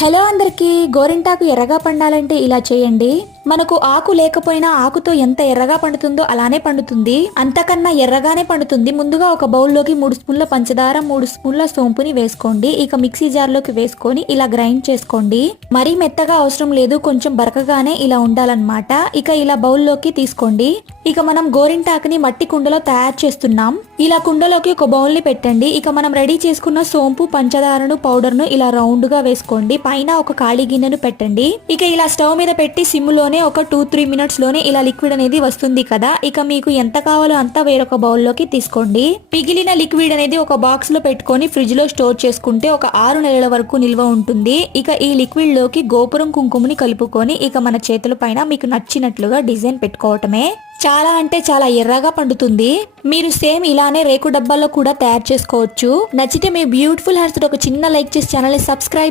Hello అందరికీ గోరింటాకు ఎర్రగా పండాలంటే ఇలా చేయండి. మనకు ఆకు లేకపోయినా ఆకుతో ఎంత ఎర్రగా పండుతుందో అలానే పండుతుంది. అంతకన్నా ఎర్రగానే పండుతుంది. ముందుగా ఒక బౌల్లోకి మూడు స్పూన్ల పంచదార మూడు స్పూన్ల సోంపుని వేసుకోండి. ఇక మిక్సీ జార్లోకి వేసుకొని ఇలా గ్రైండ్ చేసుకోండి. మరీ మెత్తగా అవసరం లేదు. కొంచెం బరకగానే ఇలా ఉండాలన్నమాట. ఇక ఇలా బౌల్లోకి తీసుకోండి. ఇక మనం గోరింటాకుని మట్టి కుండలో తయారు చేస్తున్నాం. ఇలా కుండలోకి ఒక బౌల్ని పెట్టండి. ఇక మనం రెడీ చేసుకున్న సోంపు పంచదారను పౌడర్ను ఇలా రౌండ్గా వేసుకోండి. పైన ఒక ఖాళీ గిన్నెను పెట్టండి. ఇక ఇలా స్టవ్ మీద పెట్టి సిమ్ లోనే ఒక టూ త్రీ మినిట్స్లోనే ఇలా లిక్విడ్ అనేది వస్తుంది కదా. ఇక మీకు ఎంత కావాలో అంత వేరొక బౌల్లోకి తీసుకోండి. మిగిలిన లిక్విడ్ అనేది ఒక బాక్స్లో పెట్టుకొని ఫ్రిడ్జ్లో స్టోర్ చేసుకుంటే ఒక ఆరు నెలల వరకు నిల్వ ఉంటుంది. ఇక ఈ లిక్విడ్లోకి గోపురం కుంకుమని కలుపుకొని ఇక మన చేతుల పైన మీకు నచ్చినట్లుగా డిజైన్ పెట్టుకోవటమే. చాలా అంటే చాలా ఎర్రగా పండుతుంది. మీరు సేమ్ ఇలానే రేకు డబ్బాలో కూడా తయారు చేసుకోవచ్చు. నచ్చితే మీ బ్యూటిఫుల్ హెయిర్స్ ఒక చిన్న లైక్ చేసి ఛానల్ సబ్స్క్రైబ్